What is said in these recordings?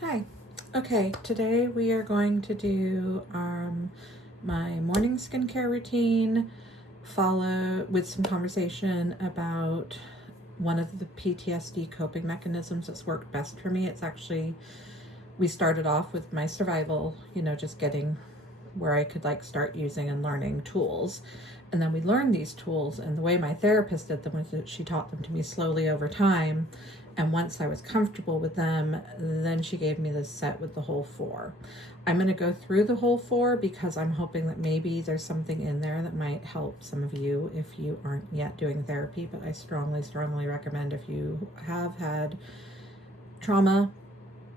Hi. Okay, today we are going to do my morning skincare routine, follow with some conversation about one of the PTSD coping mechanisms that's worked best for me. It's actually, we started off with my survival, just getting where I could start using and learning tools. And then we learned these tools, and the way my therapist did them was that she taught them to me slowly over time. And once I was comfortable with them, then she gave me this set with the whole 4. I'm going to go through the whole 4 because I'm hoping that maybe there's something in there that might help some of you if you aren't yet doing therapy. But I strongly, strongly recommend if you have had trauma,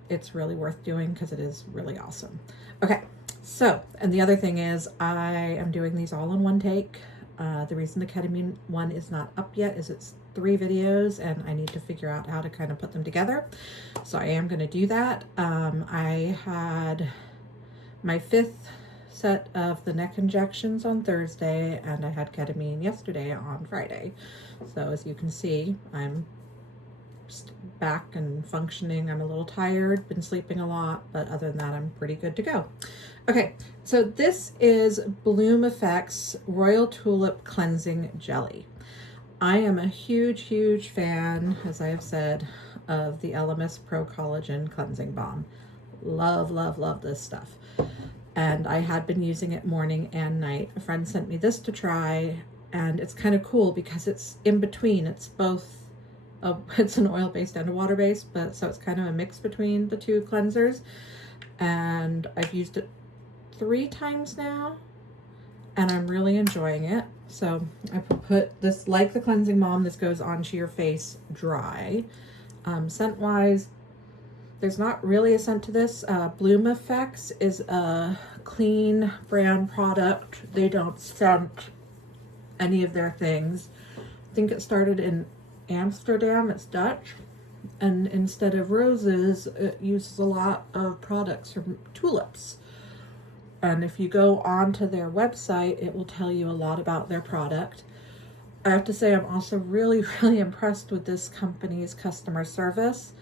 it's really worth doing because it is really awesome. Okay. So, and the other thing is I am doing these all in one take. The reason the ketamine one is not up yet is it's 3 videos and I need to figure out how to kind of put them together. So I am going to do that. I had my 5th set of the neck injections on Thursday and I had ketamine yesterday on Friday. So as you can see, I'm back and functioning. I'm a little tired, been sleeping a lot, but other than that, I'm pretty good to go. Okay, so this is Bloom Effects Royal Tulip Cleansing Jelly. I am a huge, huge fan, as I have said, of the LMS Pro Collagen Cleansing Balm. Love, love, love this stuff. And I had been using it morning and night. A friend sent me this to try, and it's kind of cool because it's in between. It's both it's an oil-based and a water-based, but so it's kind of a mix between the 2 cleansers. And I've used it 3 times now, and I'm really enjoying it. So I put this, like the cleansing balm, this goes onto your face dry. Scent-wise, there's not really a scent to this. Bloom Effects is a clean brand product. They don't scent any of their things. I think it started in Amsterdam. It's Dutch, and instead of roses it uses a lot of products from tulips. And if you go onto their website, it will tell you a lot about their product. I have to say I'm also really, really impressed with this company's customer service.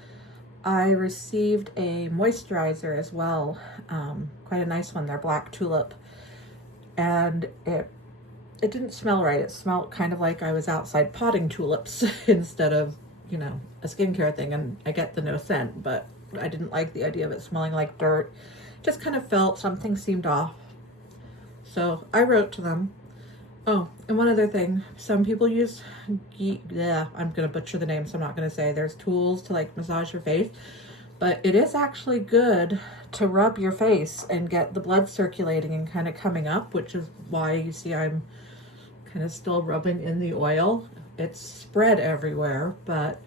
I received a moisturizer as well, quite a nice one, their black tulip, and it didn't smell right. It smelled kind of like I was outside potting tulips instead of, a skincare thing. And I get the no scent, but I didn't like the idea of it smelling like dirt. Just kind of felt something seemed off. So I wrote to them. Oh, and one other thing. Some people use, I'm going to butcher the name, so I'm not going to say. There's tools to massage your face. But it is actually good to rub your face and get the blood circulating and kind of coming up, which is why you see I'm kind of still rubbing in the oil. It's spread everywhere, but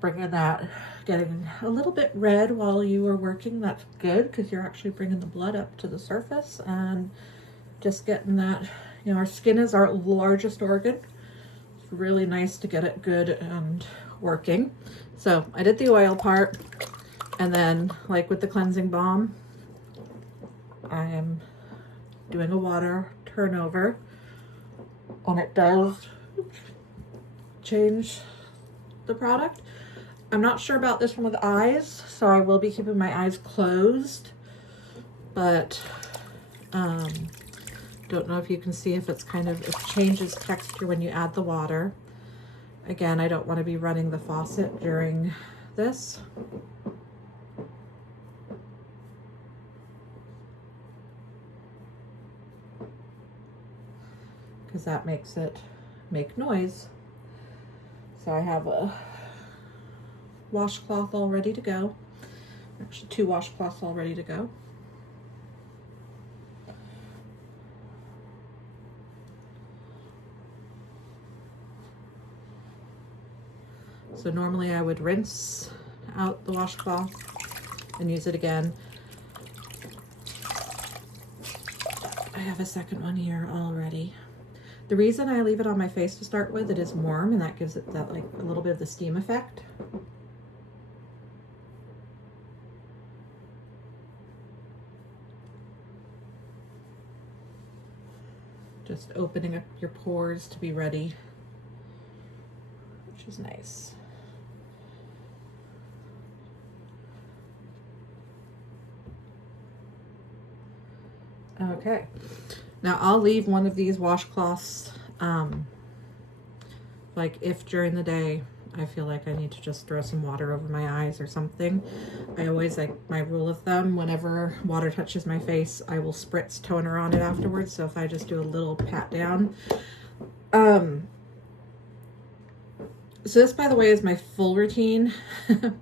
bringing that, getting a little bit red while you were working, that's good because you're actually bringing the blood up to the surface and just getting that, our skin is our largest organ. It's really nice to get it good and working. So I did the oil part, and then like with the cleansing balm, I am doing a water turnover, and it does change the product. I'm not sure about this one with eyes, so I will be keeping my eyes closed, but don't know if you can see if it's it changes texture when you add the water. Again, I don't want to be running the faucet during this. Because that makes it make noise. So I have a washcloth all ready to go. Actually, 2 washcloths all ready to go. So normally I would rinse out the washcloth and use it again. I have a second one here already. The reason I leave it on my face to start with, it is warm, and that gives it that a little bit of the steam effect. Just opening up your pores to be ready, which is nice. Okay. Now I'll leave one of these washcloths, like if during the day I feel like I need to just throw some water over my eyes or something. I always, like, my rule of thumb, whenever water touches my face, I will spritz toner on it afterwards. So if I just do a little pat down. So this, by the way, is my full routine,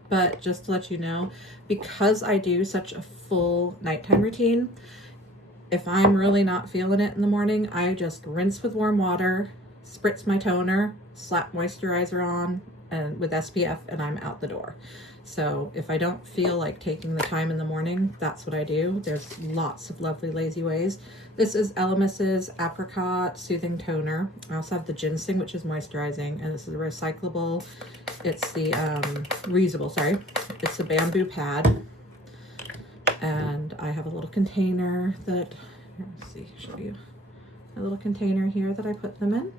but just to let you know, because I do such a full nighttime routine, if I'm really not feeling it in the morning, I just rinse with warm water, spritz my toner, slap moisturizer on, and with SPF, and I'm out the door. So if I don't feel like taking the time in the morning, that's what I do. There's lots of lovely lazy ways. This is Elemis's Apricot Soothing Toner. I also have the ginseng, which is moisturizing, and this is a recyclable. It's the reusable, sorry. It's the bamboo pad. And I have a little container that, here, let's see, show you. A little container here that I put them in.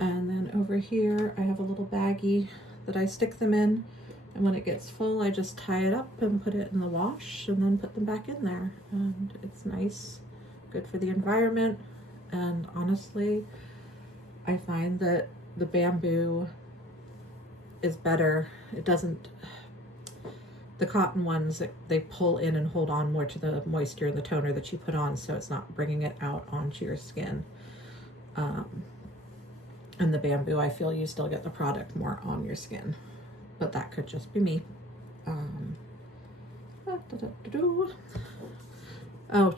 And then over here, I have a little baggie that I stick them in. And when it gets full, I just tie it up and put it in the wash and then put them back in there. And it's nice, good for the environment. And honestly, I find that the bamboo is better. It doesn't, the cotton ones, they pull in and hold on more to the moisture and the toner that you put on, so it's not bringing it out onto your skin. And the bamboo, I feel you still get the product more on your skin, but that could just be me. Oh,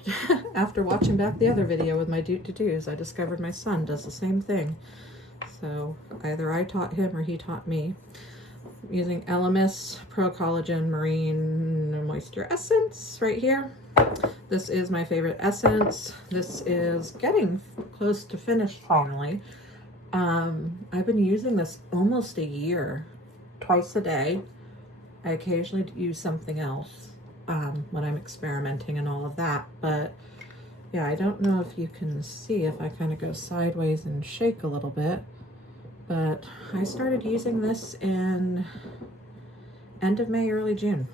after watching back the other video with my do-to-dos, I discovered my son does the same thing. So either I taught him or he taught me. I'm using Elemis Pro Collagen Marine Moisture Essence right here. This is my favorite essence. This is getting close to finished finally. I've been using this almost a year, twice a day. I occasionally use something else when I'm experimenting and all of that, but yeah, I don't know if you can see if I kind of go sideways and shake a little bit, but I started using this in end of May, early June.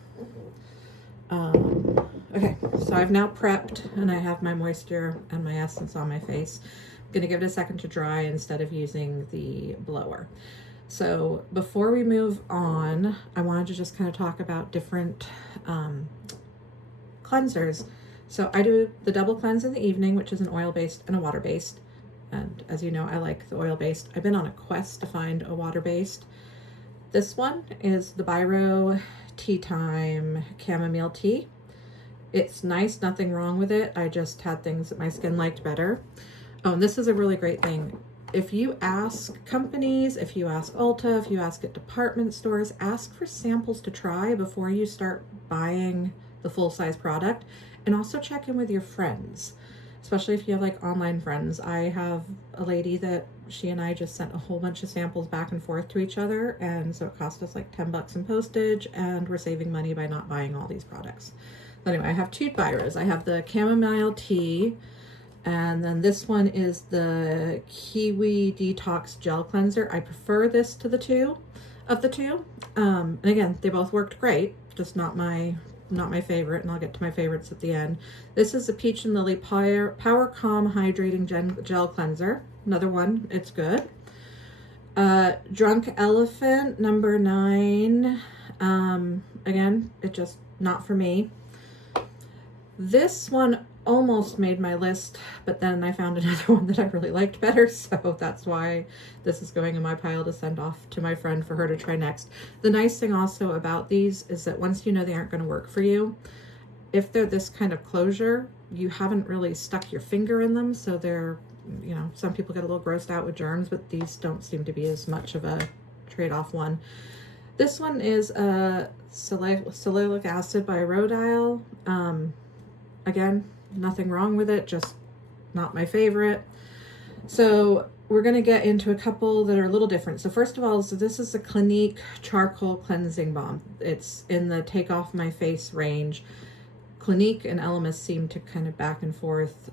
Okay, so I've now prepped and I have my moisture and my essence on my face. I'm gonna give it a second to dry instead of using the blower. So before we move on, I wanted to just kind of talk about different cleansers. So I do the double cleanse in the evening, which is an oil-based and a water-based. And as you know, I like the oil-based. I've been on a quest to find a water-based. This one is the Biro Tea Time Chamomile Tea. It's nice, nothing wrong with it. I just had things that my skin liked better. Oh, and this is a really great thing. If you ask companies, if you ask Ulta, if you ask at department stores, ask for samples to try before you start buying the full-size product. And also check in with your friends, especially if you have like online friends. I have a lady that she and I just sent a whole bunch of samples back and forth to each other, and so it cost us like 10 bucks in postage, and we're saving money by not buying all these products. So anyway, I have two Biros. I have the chamomile tea, and then this one is the Kiwi Detox Gel Cleanser. I prefer this to the two. And again, they both worked great, just not my favorite, and I'll get to my favorites at the end. This is the Peach and Lily Power Calm Hydrating Gel Cleanser. Another one, it's good. Drunk Elephant number 9. Again, it just not for me. This one almost made my list, but then I found another one that I really liked better, so that's why this is going in my pile to send off to my friend for her to try next. The nice thing also about these is that once you know they aren't going to work for you, if they're this kind of closure, you haven't really stuck your finger in them, so they're, you know, some people get a little grossed out with germs, but these don't seem to be as much of a trade-off one. This one is salicylic acid by Rhodile. Again, nothing wrong with it, just not my favorite. So we're going to get into a couple that are a little different. So first of all, so this is the Clinique Charcoal Cleansing Balm. It's in the Take Off My Face range. Clinique and Elemis seem to kind of back and forth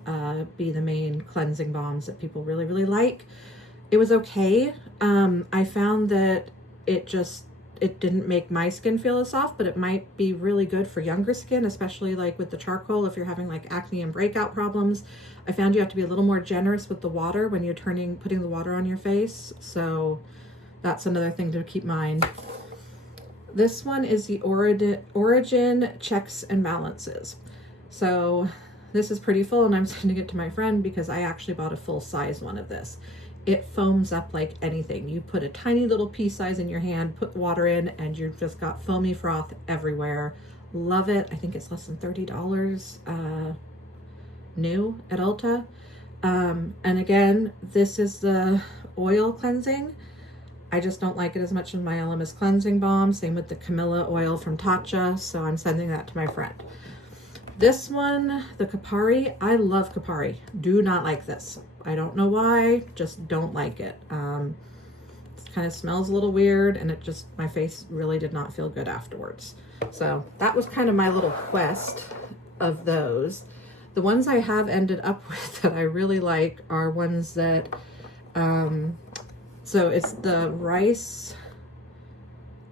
be the main cleansing balms that people really, really like. It was okay. I found that it it didn't make my skin feel as soft, but it might be really good for younger skin, especially like with the charcoal, if you're having like acne and breakout problems. I found you have to be a little more generous with the water when you're putting the water on your face. So that's another thing to keep in mind. This one is the Origin Checks and Balances. So this is pretty full, and I'm sending it to my friend because I actually bought a full size one of this. It foams up like anything. You put a tiny little pea size in your hand, put water in, and you've just got foamy froth everywhere. Love it. I think it's less than $30 new at Ulta. And again, this is the oil cleansing. I just don't like it as much as my LMS cleansing balm. Same with the Camilla oil from Tatcha. So I'm sending that to my friend. This one, the Kapari, I love Kapari. Do not like this. I don't know why, just don't like it. It kind of smells a little weird, and my face really did not feel good afterwards. So that was kind of my little quest of those. The ones I have ended up with that I really like are ones that, so it's the rice,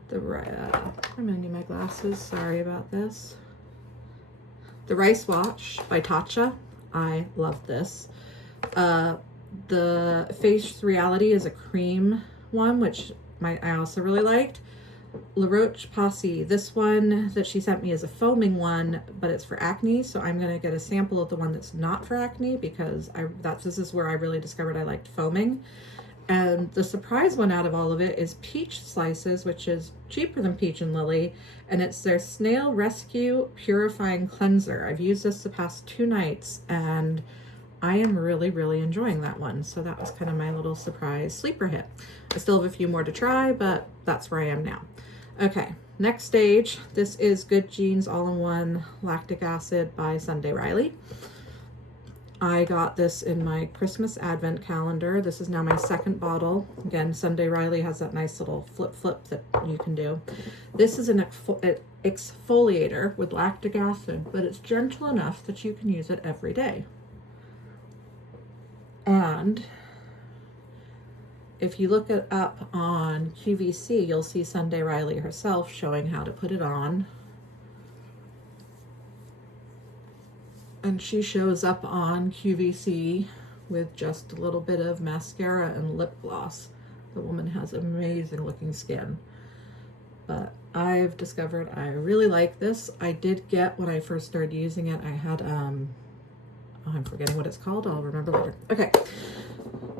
I'm gonna need my glasses, sorry about this. The Rice Wash by Tatcha. I love this. The Face Reality is a cream one, which I also really liked. La Roche-Posay, this one that she sent me is a foaming one, but it's for acne, so I'm going to get a sample of the one that's not for acne because this is where I really discovered I liked foaming. And the surprise one out of all of it is Peach Slices, which is cheaper than Peach and Lily, and it's their Snail Rescue Purifying Cleanser. I've used this the past 2 nights, and I am really, really enjoying that one. So that was kind of my little surprise sleeper hit. I still have a few more to try, but that's where I am now. Okay, next stage. This is Good Genes All-in-One Lactic Acid by Sunday Riley. I got this in my Christmas Advent calendar. This is now my 2nd bottle. Again, Sunday Riley has that nice little flip that you can do. This is an exfoliator with lactic acid, but it's gentle enough that you can use it every day. And if you look it up on QVC, you'll see Sunday Riley herself showing how to put it on. And she shows up on QVC with just a little bit of mascara and lip gloss. The woman has amazing looking skin. But I've discovered I really like this. I did get, when I first started using it, I had, I'm forgetting what it's called. I'll remember later. Okay.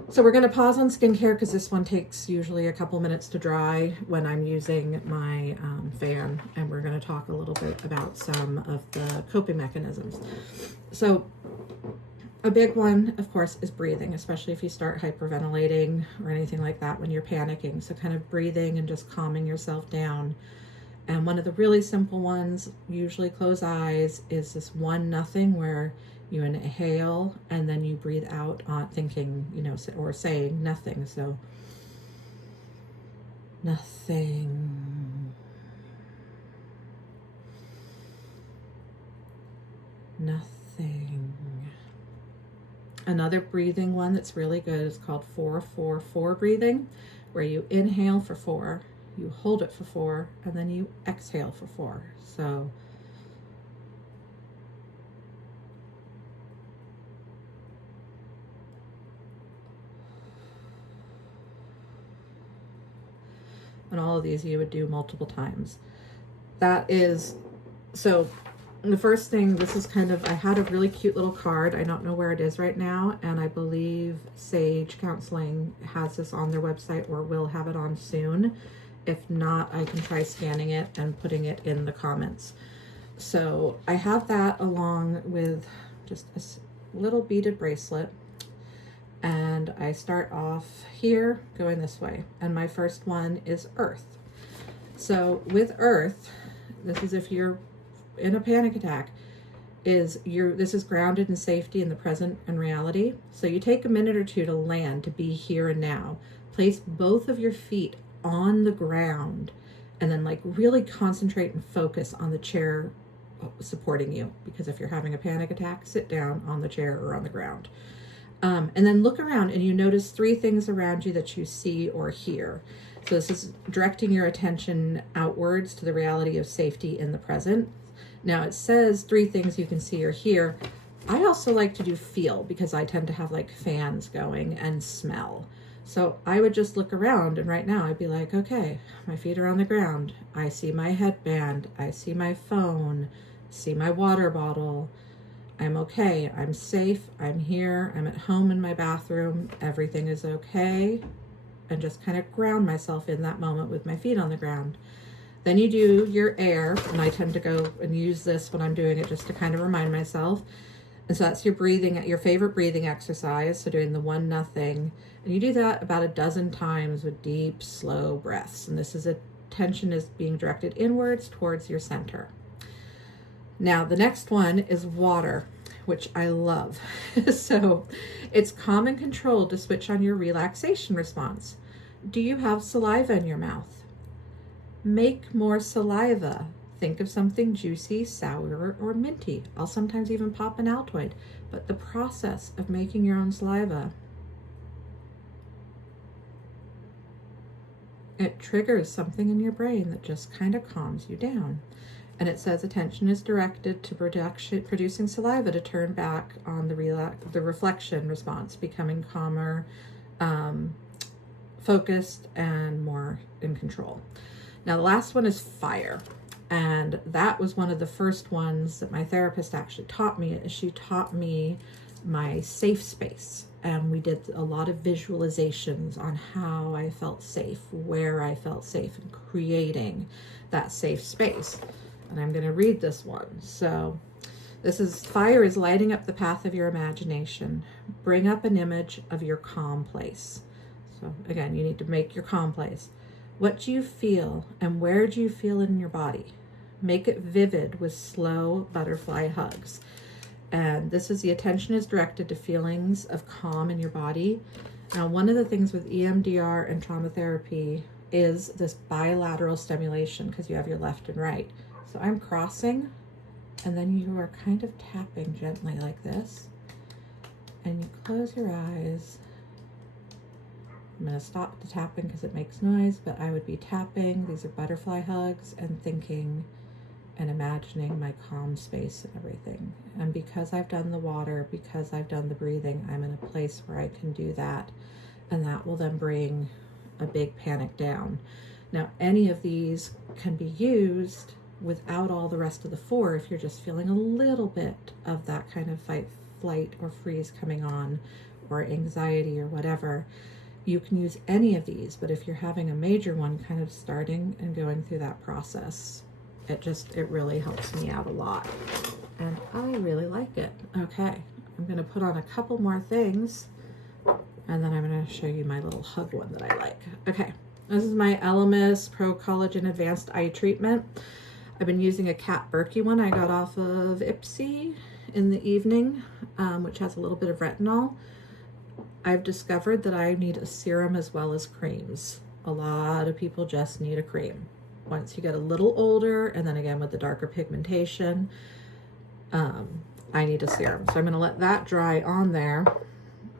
So we're going to pause on skincare because this one takes usually a couple minutes to dry when I'm using my fan, and we're going to talk a little bit about some of the coping mechanisms. So a big one, of course, is breathing, especially if you start hyperventilating or anything like that when you're panicking. So kind of breathing and just calming yourself down. And one of the really simple ones, usually close eyes, is this 1-0 where you inhale and then you breathe out on thinking, or saying nothing. So nothing, nothing. Another breathing one that's really good is called 4-4-4 breathing, where you inhale for 4, you hold it for 4, and then you exhale for 4. So and all of these you would do multiple times. That is, so the first thing, this is kind of, I had a really cute little card. I don't know where it is right now, and I believe Sage Counseling has this on their website or will have it on soon. If not, I can try scanning it and putting it in the comments. So I have that along with just a little beaded bracelet. And I start off here going this way. And my first one is Earth. So with Earth, this is if you're in a panic attack, this is grounded in safety in the present and reality. So you take a minute or 2 to land, to be here and now. Place both of your feet on the ground and then really concentrate and focus on the chair supporting you. Because if you're having a panic attack, sit down on the chair or on the ground. And then look around and you notice 3 things around you that you see or hear. So this is directing your attention outwards to the reality of safety in the present. Now it says 3 things you can see or hear. I also like to do feel, because I tend to have like fans going, and smell. So I would just look around, and right now I'd be like, okay, my feet are on the ground. I see my headband. I see my phone. See my water bottle. I'm okay. I'm safe. I'm here. I'm at home in my bathroom. Everything is okay. And just kind of ground myself in that moment with my feet on the ground. Then you do your air, and I tend to go and use this when I'm doing it just to kind of remind myself. And so that's your breathing, your favorite breathing exercise. So doing the 1 nothing. And you do that about a dozen times with deep, slow breaths. And this is attention is being directed inwards towards your center. Now, the next one is water, which I love. So it's calm and controlled to switch on your relaxation response. Do you have saliva in your mouth? Make more saliva. Think of something juicy, sour, or minty. I'll sometimes even pop an Altoid. But the process of making your own saliva, it triggers something in your brain that just kind of calms you down. And it says attention is directed to producing saliva to turn back on the reflection response, becoming calmer, focused, and more in control. Now, the last one is fire. And that was one of the first ones that my therapist actually taught me. She taught me my safe space. And we did a lot of visualizations on how I felt safe, where I felt safe, and creating that safe space. And I'm going to read this one. So this is, fire is lighting up the path of your imagination. Bring up an image of your calm place. So again, you need to make your calm place. What do you feel, and where do you feel in your body? Make it vivid with slow butterfly hugs. And this is the attention is directed to feelings of calm in your body. Now, one of the things with EMDR and trauma therapy is this bilateral stimulation, because you have your left and right. So I'm crossing, and then you are kind of tapping gently like this. And you close your eyes. I'm going to stop the tapping because it makes noise, but I would be tapping. These are butterfly hugs, and thinking and imagining my calm space and everything. And because I've done the water, because I've done the breathing, I'm in a place where I can do that. And that will then bring a big panic down. Now, any of these can be used without all the rest of the 4 if you're just feeling a little bit of that kind of fight, flight, or freeze coming on, or anxiety or whatever. You can use any of these, but if you're having a major one, kind of starting and going through that process, it really helps me out a lot. And I really like it. Okay, I'm going to put on a couple more things, and then I'm going to show you my little hug one that I like. Okay, this is my Elemis Pro Collagen Advanced Eye Treatment. I've been using a Kat Berkey one I got off of Ipsy in the evening, which has a little bit of retinol. I've discovered that I need a serum as well as creams. A lot of people just need a cream. Once you get a little older, and then again with the darker pigmentation, I need a serum. So I'm going to let that dry on there,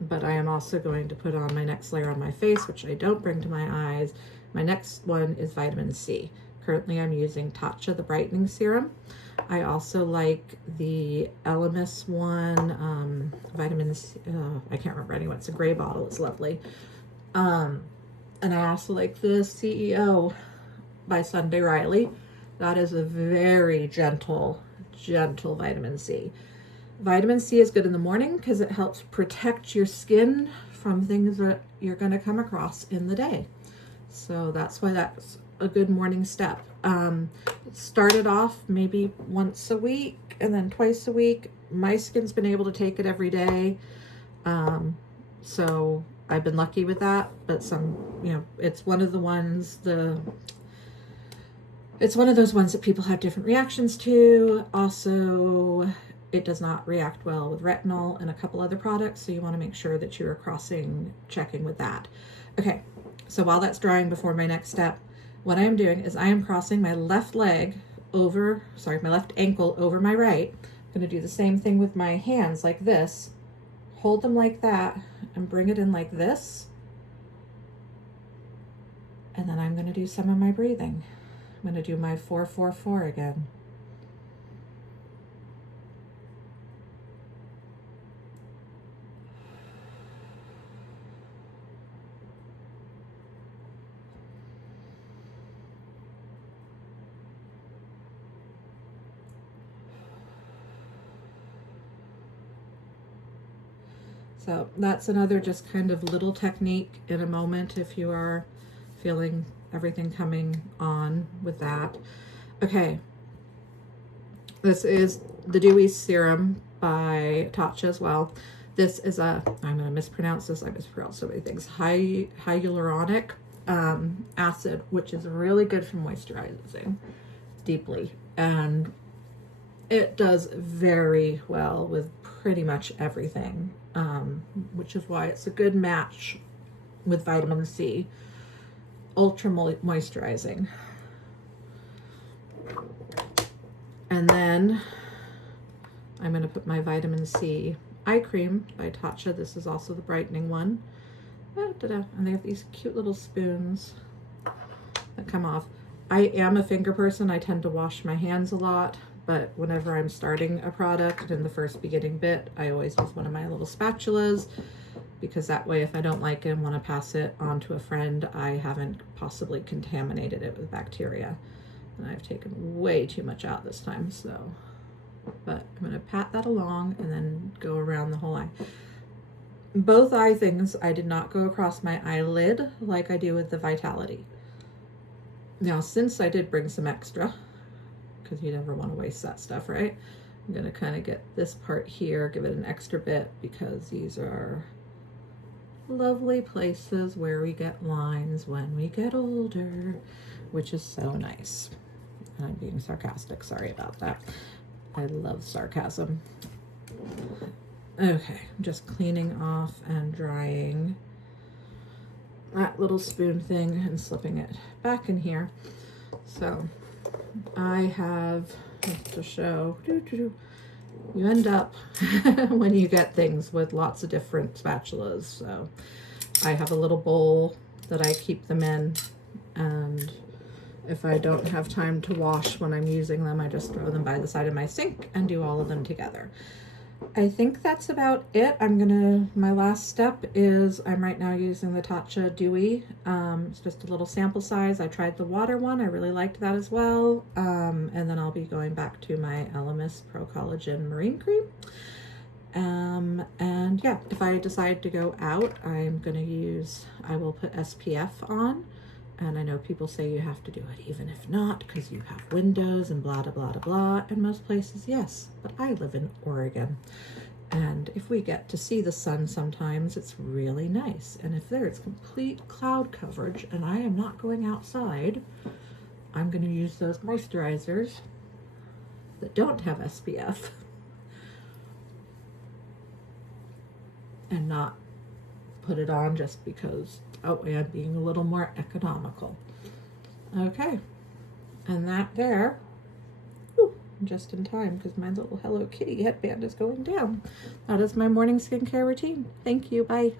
but I am also going to put on my next layer on my face, which I don't bring to my eyes. My next one is vitamin C. Currently I'm using Tatcha, the brightening serum. I also like the Elemis one, vitamin C, I can't remember anyway, it's a gray bottle, it's lovely. And I also like the CEO by Sunday Riley. That is a very gentle vitamin C. Vitamin C is good in the morning because it helps protect your skin from things that you're going to come across in the day. So that's why that's a good morning step. Started off maybe once a week and then twice a week. My skin's been able to take it every day. So I've been lucky with that, but it's one of the ones, it's one of those ones that people have different reactions to. Also, it does not react well with retinol and a couple other products, so you want to make sure that you're checking with that. Okay, so while that's drying before my next step, what I am doing is I am crossing my left leg over, my left ankle over my right. I'm going to do the same thing with my hands like this. Hold them like that and bring it in like this. And then I'm going to do some of my breathing. I'm going to do my 4-4-4 again. So that's another just kind of little technique in a moment if you are feeling everything coming on with that. Okay, this is the Dewy Serum by Tatcha as well. This is I'm going to mispronounce this, I mispronounce so many things, hyaluronic acid, which is really good for moisturizing deeply. And it does very well with pretty much everything, which is why it's a good match with vitamin C. Ultra moisturizing. And then I'm going to put my vitamin C eye cream by Tatcha. This is also the brightening one. And they have these cute little spoons that come off. I am a finger person. I tend to wash my hands a lot, but whenever I'm starting a product in the first beginning bit, I always use one of my little spatulas, because that way if I don't like it and want to pass it on to a friend, I haven't possibly contaminated it with bacteria. And I've taken way too much out this time, so. But I'm going to pat that along and then go around the whole eye. Both eye things, I did not go across my eyelid like I do with the Vitality. Now, since I did bring some extra, because you never want to waste that stuff, right? I'm going to kind of get this part here, give it an extra bit, because these are lovely places where we get lines when we get older, which is so nice. And I'm being sarcastic, sorry about that. I love sarcasm. Okay, I'm just cleaning off and drying that little spoon thing and slipping it back in here. So I have, just to show, you end up when you get things with lots of different spatulas. So I have a little bowl that I keep them in, and if I don't have time to wash when I'm using them, I just throw them by the side of my sink and do all of them together. I think that's about it. My last step is I'm right now using the Tatcha Dewy. It's just a little sample size. I tried the water one. I really liked that as well. And then I'll be going back to my Elemis Pro Collagen Marine Cream. And yeah, if I decide to go out, I will put SPF on. And I know people say you have to do it even if not, because you have windows and blah, blah, blah, blah. In most places, yes. But I live in Oregon. And if we get to see the sun sometimes, it's really nice. And if there is complete cloud coverage and I am not going outside, I'm going to use those moisturizers that don't have SPF and not put it on just because I'm being a little more economical. Okay, and that there, just in time because my little Hello Kitty headband is going down. That is my morning skincare routine. Thank you, bye.